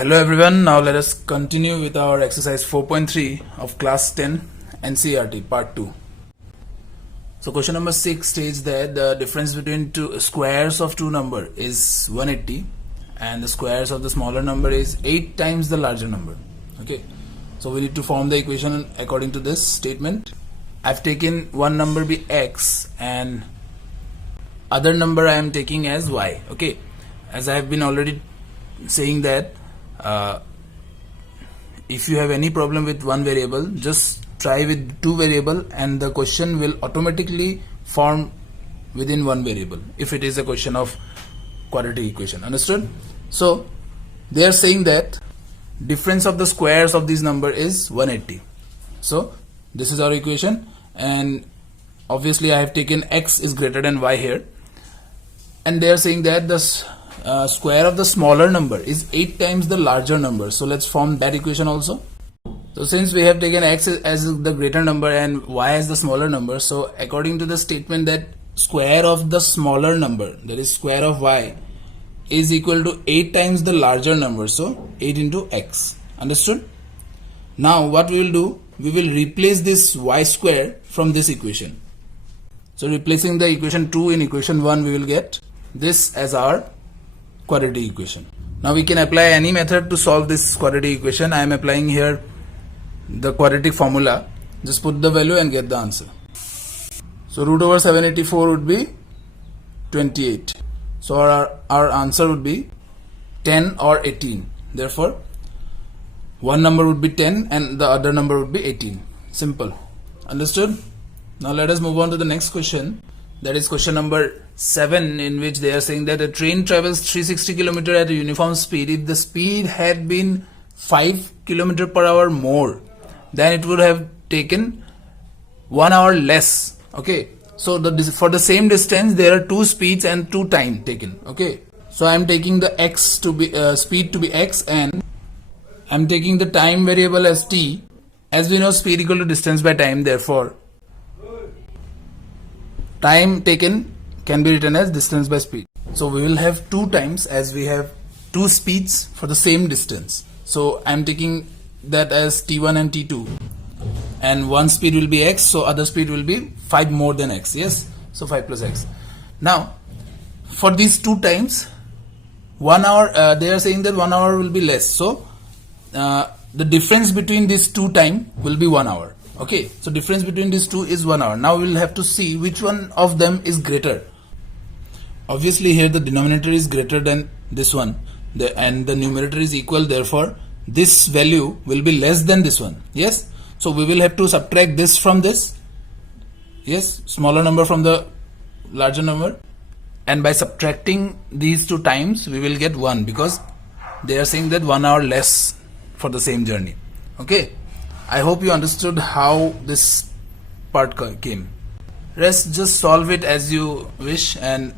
Hello everyone, now let us continue with our exercise 4.3 of class 10 NCERT part 2. So question number 6 states that the difference between two squares of two number is 180 and the squares of the smaller number is 8 times the larger number. Okay, so we need to form the equation according to this statement. I've taken one number be x and other number I am taking as y. Okay, as I have been already saying that if you have any problem with one variable, just try with two variable and the question will automatically form within one variable if it is a question of quadratic equation. Understood? So they are saying that difference of the squares of this number is 180. So this is our equation, and obviously I have taken x is greater than y here, and they are saying that the square of the smaller number is 8 times the larger number. So let's form that equation also. So since we have taken x as the greater number and y as the smaller number, so according to the statement that square of the smaller number, that is square of y, is equal to 8 times the larger number, so 8 into x. Understood? Now what we will do, we will replace this y square from this equation. So replacing the equation 2 in equation 1, we will get this as our quadratic equation. Now we can apply any method to solve this quadratic equation. I am applying here the quadratic formula. Just put the value and get the answer. So root over 784 would be 28. So our answer would be 10 or 18. Therefore one number would be 10 and the other number would be 18. Simple. Understood? Now let us move on to the next question. That is question number 7, in which they are saying that a train travels 360 km at a uniform speed. If the speed had been 5 km per hour more, then it would have taken 1 hour less. Okay, so for the same distance there are two speeds and two time taken. Okay, so I am taking the x to be speed to be x, and I am taking the time variable as t. As we know, speed equal to distance by time, therefore time taken can be written as distance by speed. So we will have two times as we have two speeds for the same distance. So I am taking that as t1 and t2, and one speed will be x, so other speed will be 5 more than x. Yes, so 5 plus x. Now for these two times, 1 hour, they are saying that 1 hour will be less. So the difference between these two time will be 1 hour. Okay, so difference between these two is 1 hour. Now we will have to see which one of them is greater. Obviously here the denominator is greater than this one, and the numerator is equal, therefore this value will be less than this one. Yes, so we will have to subtract this from this. Yes, smaller number from the larger number, and by subtracting these two times we will get 1, because they are saying that 1 hour less for the same journey. Okay, I hope you understood how this part came. Rest, just solve it as you wish and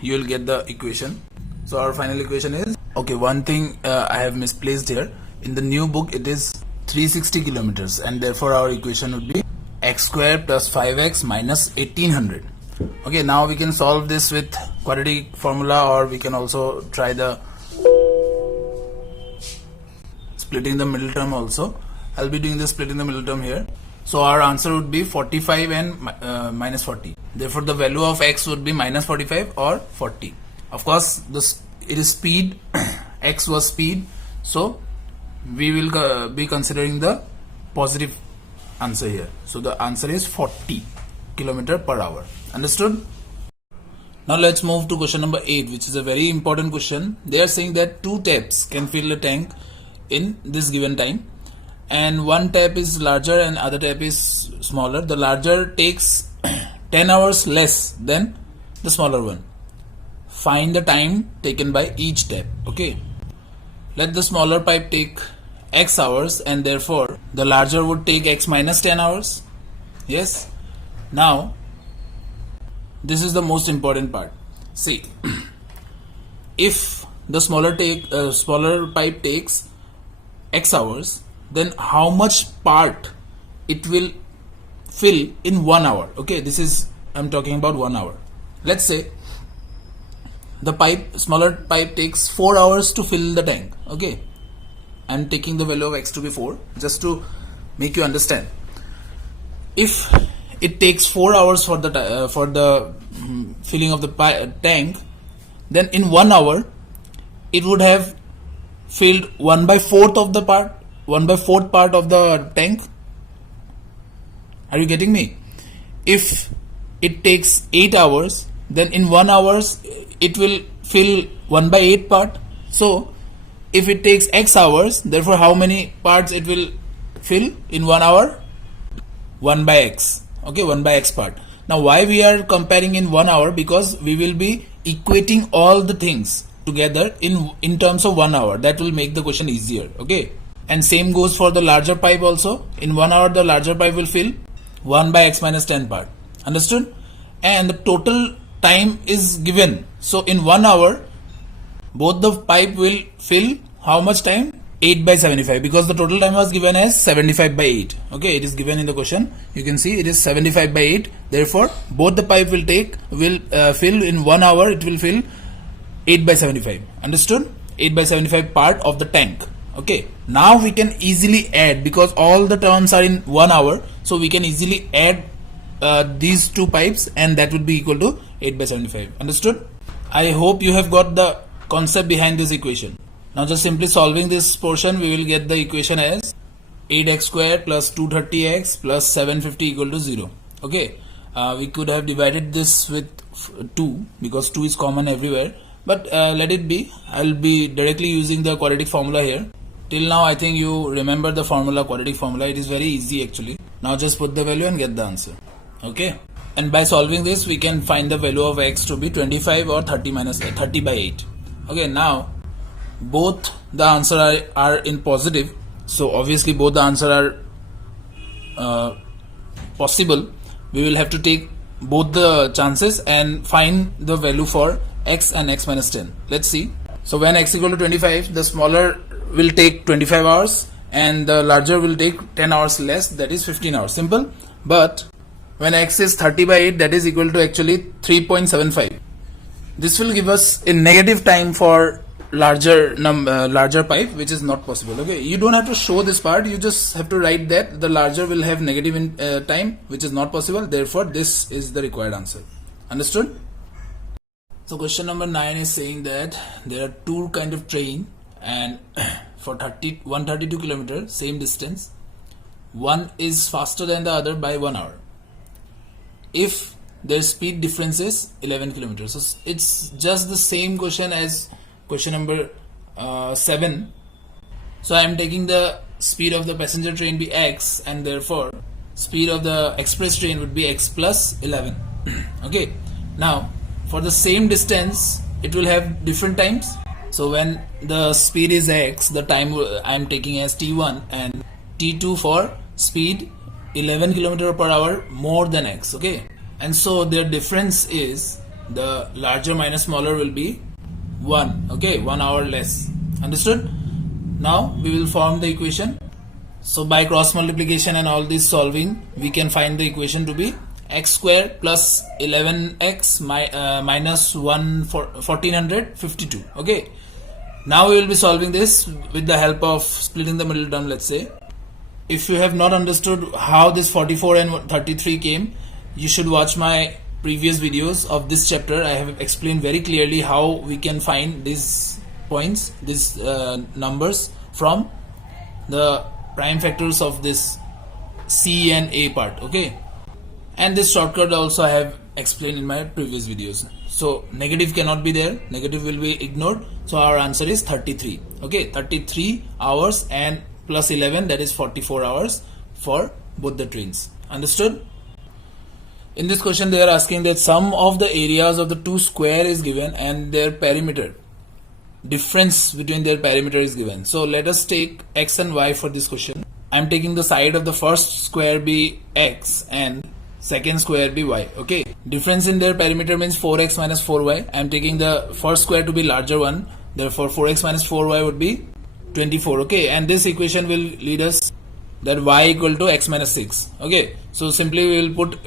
you will get the equation. So our final equation is, okay, one thing I have misplaced here. In the new book it is 360 kilometers, and therefore our equation would be x squared plus 5x minus 1800. Okay, now we can solve this with quadratic formula, or we can also try the splitting the middle term also. I'll be doing the splitting the middle term here. So our answer would be 45 and minus 40. Therefore the value of x would be minus 45 or 40. Of course it is speed, x was speed, so we will be considering the positive answer here. So the answer is 40 km per hour. Understood? Now let's move to question number 8, which is a very important question. They are saying that two taps can fill a tank in this given time, and one tap is larger and other tap is smaller. The larger takes 10 hours less than the smaller one. Find the time taken by each tap. Okay, let the smaller pipe take x hours, and therefore the larger would take x minus 10 hours. Yes, now this is the most important part. See, if the smaller pipe takes x hours, then how much part it will fill in 1 hour. Okay, this is, I'm talking about 1 hour. Let's say the smaller pipe takes 4 hours to fill the tank. Okay, I'm taking the value of x to be 4 just to make you understand. If it takes 4 hours for the filling of the tank, then in 1 hour it would have filled 1/4 of the part, 1/4 part of the tank. Are you getting me? If it takes 8 hours, then in 1 hour it will fill 1/8 part. So if it takes x hours, therefore how many parts it will fill in 1 hour? 1 by x. Okay, 1 by x part. Now why we are comparing in 1 hour? Because we will be equating all the things together in terms of 1 hour. That will make the question easier. Okay, and same goes for the larger pipe also. In 1 hour the larger pipe will fill 1 by x minus 10 part. Understood? And the total time is given. So in 1 hour both the pipe will fill how much time? 8 by 75, because the total time was given as 75 by 8. Okay, it is given in the question. You can see it is 75 by 8. Therefore both the pipe will fill in 1 hour. It will fill 8 by 75. Understood? 8 by 75 part of the tank. Okay, now we can easily add, because all the terms are in 1 hour, so we can easily add these two pipes, and that would be equal to 8 by 75. Understood? I hope you have got the concept behind this equation. Now just simply solving this portion, we will get the equation as 8x square plus 230x plus 750 equal to 0. Okay, we could have divided this with 2 because 2 is common everywhere, but let it be. I will be directly using the quadratic formula here. Till now I think you remember the formula, quadratic formula. It is very easy actually. Now just put the value and get the answer. Okay, and by solving this we can find the value of x to be 25 or 30 by 8. Okay, now both the answer are in positive, so obviously both the answer are possible. We will have to take both the chances and find the value for x and x minus 10. Let's see. So when x equal to 25, the smaller will take 25 hours and the larger will take 10 hours less, that is 15 hours. Simple. But when x is 30 by 8, that is equal to actually 3.75. This will give us a negative time for larger pipe, which is not possible. Okay, you don't have to show this part, you just have to write that the larger will have negative time, which is not possible. Therefore this is the required answer. Understood? So question number 9 is saying that there are two kind of train, and for 132 kilometers, same distance, one is faster than the other by 1 hour if their speed difference is 11 kilometers. So it's just the same question as question number 7. So I am taking the speed of the passenger train be x, and therefore speed of the express train would be x plus 11. Okay, now for the same distance it will have different times. So when the speed is x, the time I am taking as t1, and t2 for speed 11 km per hour more than x. Okay, and so their difference is the larger minus smaller will be 1. Okay, 1 hour less. Understood? Now we will form the equation. So by cross multiplication and all this solving, we can find the equation to be x square plus 11x minus 1452. Okay, now we will be solving this with the help of splitting the middle term. Let's say if you have not understood how this 44 and 33 came, you should watch my previous videos of this chapter. I have explained very clearly how we can find these points, these numbers from the prime factors of this C and A part. Okay, and this shortcut also I have explained in my previous videos. So negative cannot be there, negative will be ignored. So our answer is 33. Okay, 33 hours and plus 11, that is 44 hours for both the trains. Understood? In this question they are asking that sum of the areas of the two square is given and their perimeter, difference between their perimeter is given. So let us take x and y for this question. I am taking the side of the first square be x and second square be y. Okay, difference in their perimeter means 4x minus 4y. I am taking the first square to be larger one, therefore 4x minus 4y would be 24. Okay, and this equation will lead us that y equal to x minus 6. Okay, so simply we will put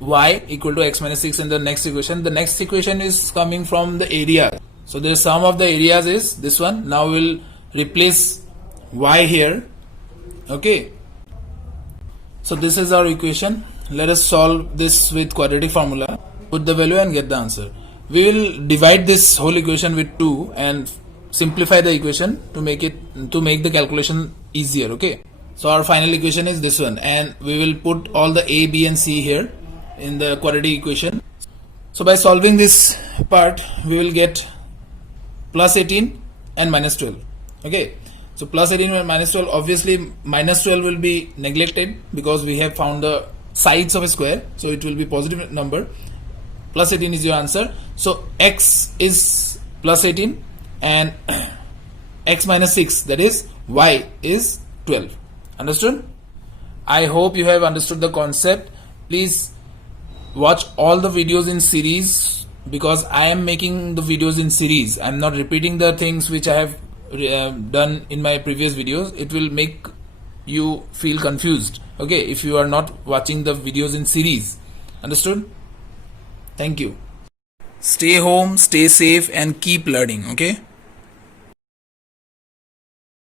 y equal to x minus 6 in the next equation. The next equation is coming from the area. So the sum of the areas is this one. Now we will replace y here. Okay, so this is our equation. Let us solve this with quadratic formula. Put the value and get the answer. We will divide this whole equation with 2 and simplify the equation to make the calculation easier. Okay, so our final equation is this one, and we will put all the a, b and c here in the quadratic equation. So by solving this part, we will get plus 18 and minus 12. Okay, so plus 18 and minus 12, obviously minus 12 will be neglected because we have found the sides of a square, so it will be positive number. Plus 18 is your answer. So x is plus 18 and x minus 6, that is y is 12. Understood? I hope you have understood the concept. Please watch all the videos in series, because I am making the videos in series. I am not repeating the things which I have done in my previous videos. It will make you feel confused, okay, if you are not watching the videos in series. Understood? Thank you. Stay home, stay safe, and keep learning. Okay.